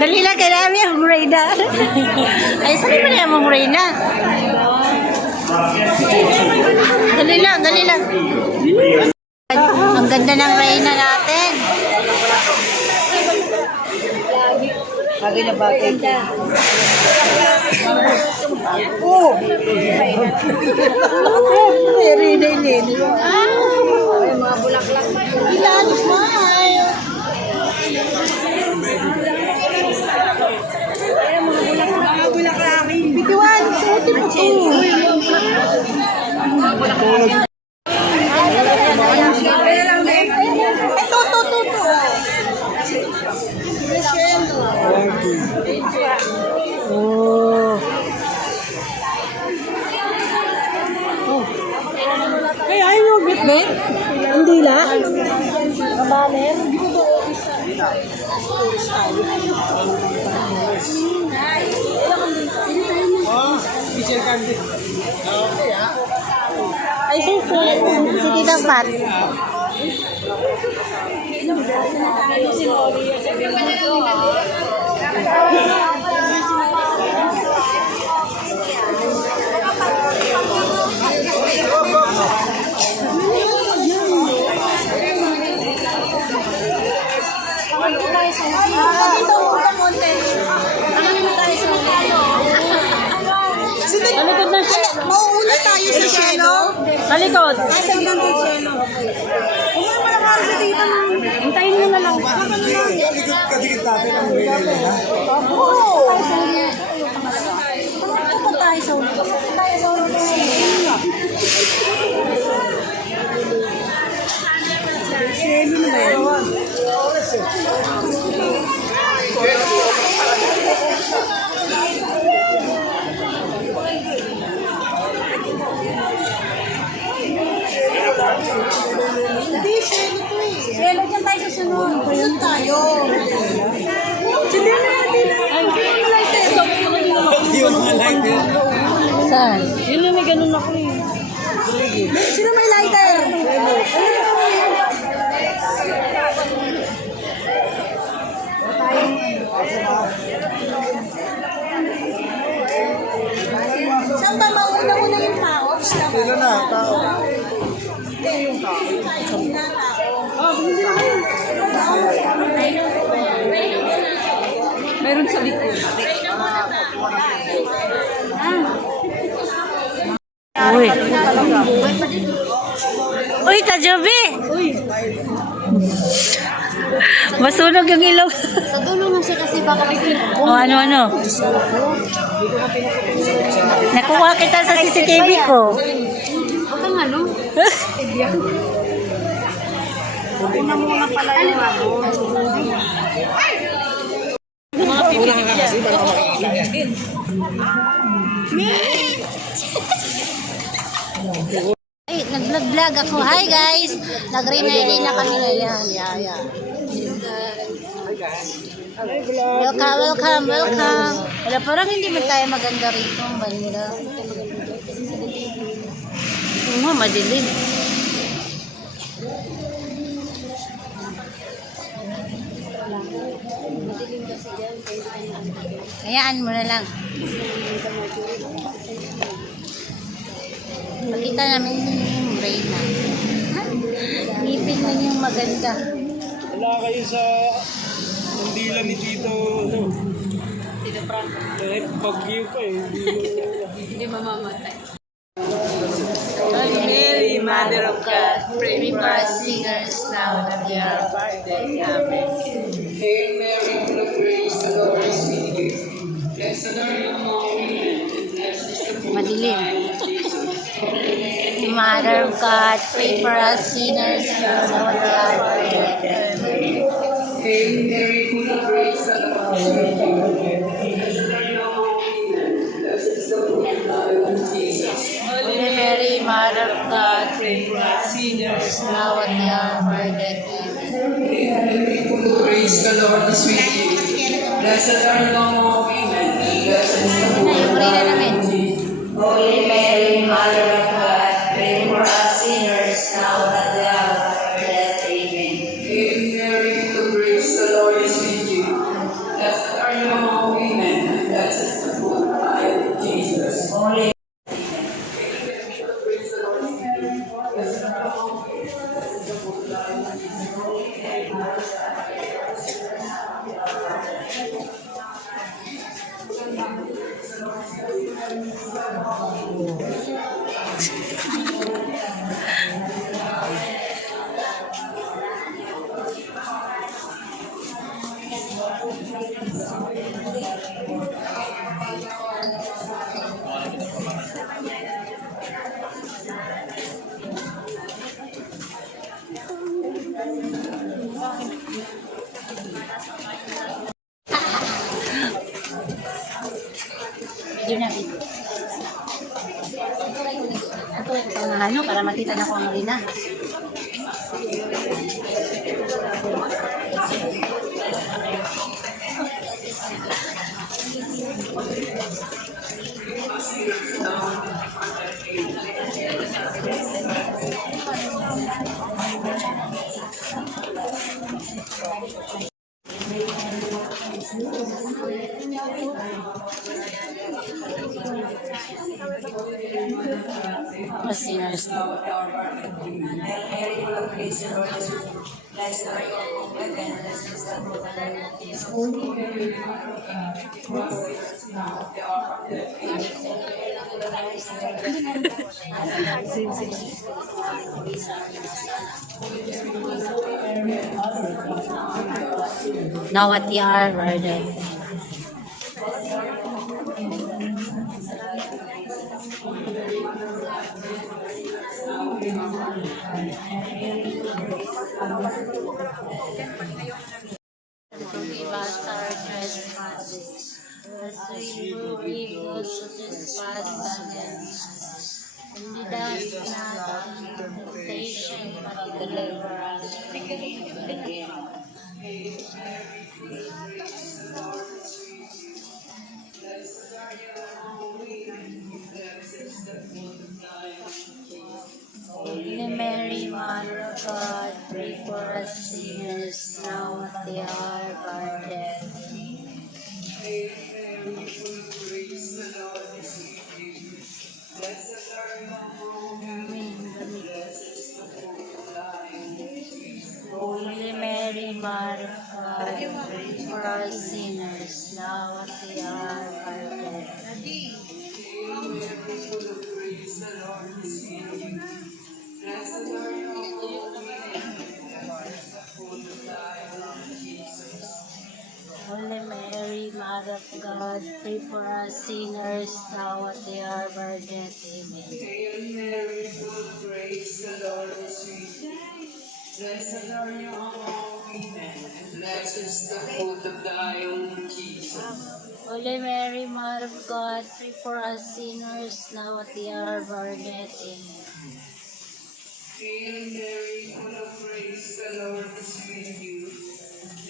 Dali lang kay namin ang Reyna. Ay, saan ba niya ang Reyna? Dali lang, dali lang. Ang ganda ng Reyna natin. Bagay na bagay. Oh! Reyna yun. Ay, mga bulaklak. Ilan mo? Bitiwan, suotin mo ito. Ay, ayaw mo bitbit? Hindi la? Kabalin? Ay, si Tita Pat. Malikod na siya. Mauuna tayo sa Shelo. Malikod. Ay, sa ganda ng Shelo. Umay mo na para sa dito. Hintayin mo na lang. Malikod kadikit natin ang Reyna. Oo. Punta tayo sa ulo. Shelo na yan. Hindi, Shelo to eh. Shelo, dyan tayo sa sunod. Dyan tayo. Hindi na natin. Hindi mo malay tayo. Hindi mo malay tayo. Saan? Yun na may ganun ako eh. Sino may lighter? Saan ba mauna-una yung tao? Sino na, tao? Meron sa likod. Uy. Uy, Tajobi! Uy, Masunog yung ilong. sa dulo na siya kasi baka bigyan. O ano? Nakuha kita sa CCTV ko. Huwag kang ano? Una pala yung ako. Mga pipigil yan. Ay, nag-vlog ako. Hi guys! Nag-renay na kami ngayon. Yeah. Welcome. Wala, parang hindi man tayo maganda rito. Ang banda. Madilim. Hayaan mo na lang. Makita namin yung Reyna. Ngipin mo yung maganda. Wala kayo sa mandila ni Tito, ano? Tito Frank. Kahit bagyo pa eh. Hindi mamamatay. Holy Mary, Mother of God, pray for us sinners now and at the hour of our death. Amen. Hail Mary, full of grace, the Lord is with you. Blessed are you among women, and blessed is the fruit of Madilim. thy womb, Jesus. Mother of God, pray for us sinners now and at the hour of our death. Amen. Hail Mary, full of grace, the Lord is with you. Blessed are you among women, and blessed is the fruit of thy womb, Jesus. Holy Mary, Mother of God, pray for us sinners now and at the hour of our death. Amen. Hail Mary, full of grace, the Lord is with you. Blessed are you among women, and blessed is the fruit of thy womb, Jesus. Holy Mary, Mother of God, pray for us sinners now and at the hour of our death. Amen. Hail Mary, full of grace, the Lord is with you. Blessed are Video na, video. Ito, ano, para makita na ko ang marina. Sinners. Now what they are, right? Forgive us our trespasses, as we forgive those who trespass against us. And lead us not into temptation, but deliver us from evil. Holy Mary, Mother of God, pray for us sinners, now at the hour of our death. Holy Mary, Mother of God, pray for us sinners, now at the hour of our death. Holy Mary, Mother of God, pray for us sinners, now at the hour of our death. Amen. Hail Mary, full of grace, the Lord is with you. Blessed are you among women, and blessed is the fruit of thy womb, Jesus. Holy Mary, Mother of God, pray for us sinners, now at the hour of our death. Amen. Hail Mary, full of grace, the Lord is with you.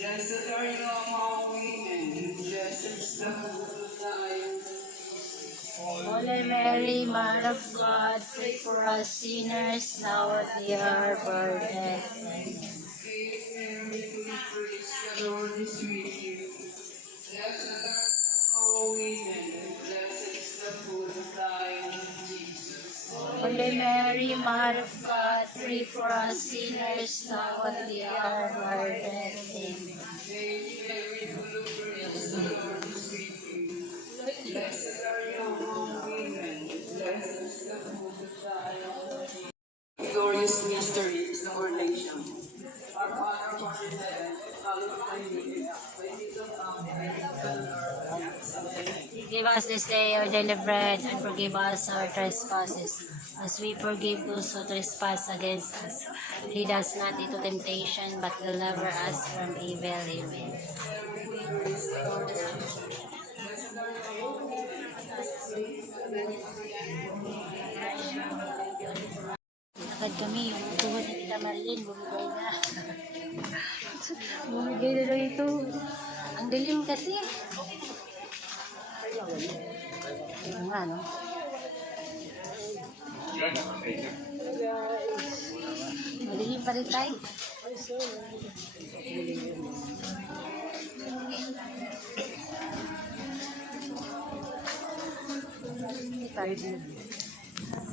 Blessed are you among women, and blessed is the fruit of thy womb. Holy Mary, Mother of God, pray for us sinners, now at the hour of our death. Amen. Hail Mary, full of grace, the Lord is with you. Blessed are you among women, and blessed is the fruit of thy womb, Jesus. Holy Mary, Mother of God, pray for us sinners, now at the hour of our death. Amen. Hail Mary, full of grace, the Lord is with you. Blessed are you among women, blessed is the fruit of thy womb. Glorious mysteries, the coronation. Our Father who art in heaven, hallowed be thy name. Thy kingdom come, thy will be done on earth. Give us this day our daily bread, and forgive us our trespasses, as we forgive those who trespass against us. Lead us not into temptation, but deliver us from evil. Amen. Lakad kami, yung tuhod ni Tita Marilyn, bumigay na. Bumigay na daw ito. Ang dilim kasi. Ano nga, no? Madilim pa rin tayo.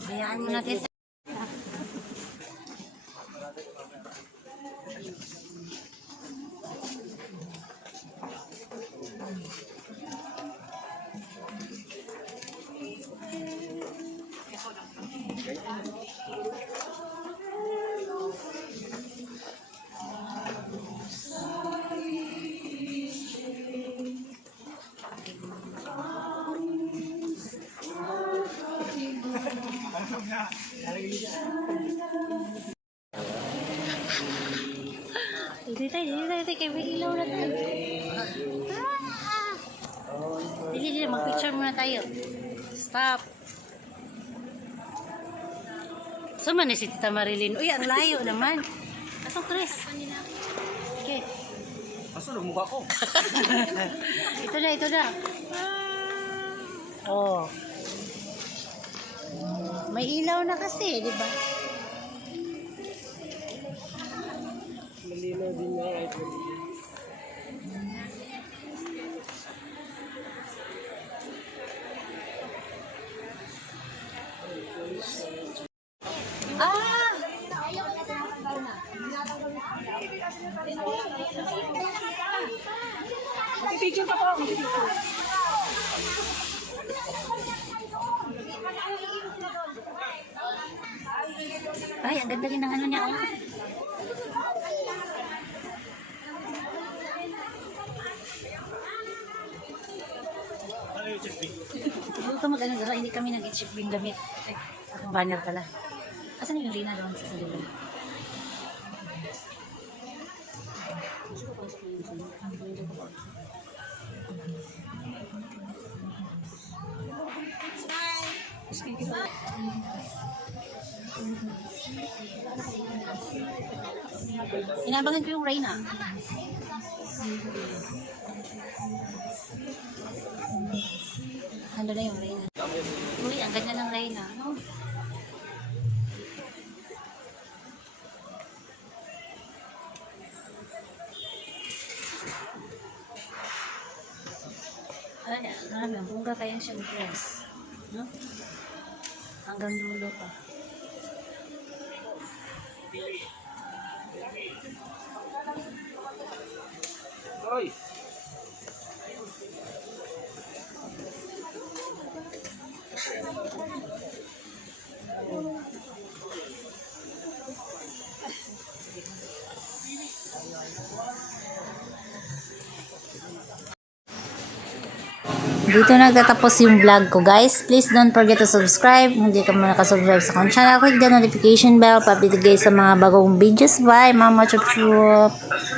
Hayaan mo natin. Dili tayo, kay may ilaw na tayo. Dili, mag-picture muna tayo. Stop. Saan man si Tita Marilyn? Uy, ang layo naman. Asong Chris? Okay. Aso, mukha ko. Ito na. Oh. May ilaw na kasi, di ba? Malinaw din na kahit malinaw. Ah! Picture pa po. Ay, ang ganda rin ng ano niya. Oh. Ito mag-ano dara, hindi kami nag-shipping damit. Ay, akong banner pala. Asan yung Lina doon sa salida? Inabangan ko yung Reyna. Ano na yung Reyna? Uy, ang ganda ng Reyna. No? Ay, grabe, ang bongga kaya siyang dress. No? Hanggang dulo pa. Hoy! Dito nagtatapos yung vlog ko, guys. Please don't forget to subscribe. Kung hindi ka muna nakasubscribe sa akong channel, click the notification bell para update sa mga bagong videos. Bye, Mama Chup Chup.